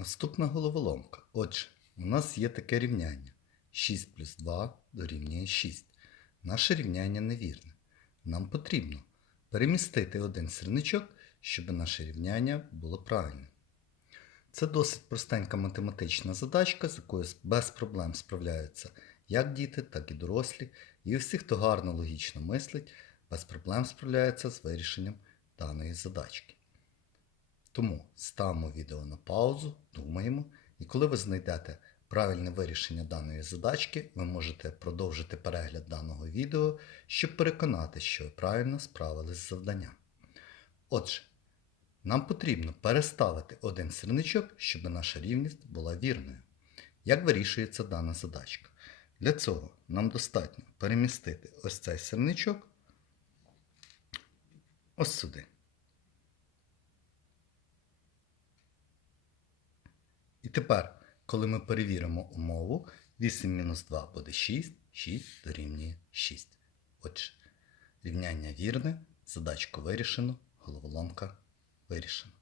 Наступна головоломка. Отже, у нас є таке рівняння. 6 плюс 2 дорівнює 6. Наше рівняння невірне. Нам потрібно перемістити один сірничок, щоб наше рівняння було правильним. Це досить простенька математична задачка, з якою без проблем справляються як діти, так і дорослі. І всі, хто гарно логічно мислить, без проблем справляються з вирішенням даної задачки. Тому ставимо відео на паузу, думаємо, і коли ви знайдете правильне вирішення даної задачки, ви можете продовжити перегляд даного відео, щоб переконати, що ви правильно справились з завданням. Отже, нам потрібно переставити один сірничок, щоб наша рівність була вірною. Як вирішується дана задачка? Для цього нам достатньо перемістити ось цей сірничок ось сюди. І тепер, коли ми перевіримо умову, 8 мінус 2 буде 6, 6 дорівнює 6. Отже, рівняння вірне, задачку вирішено, головоломка вирішена.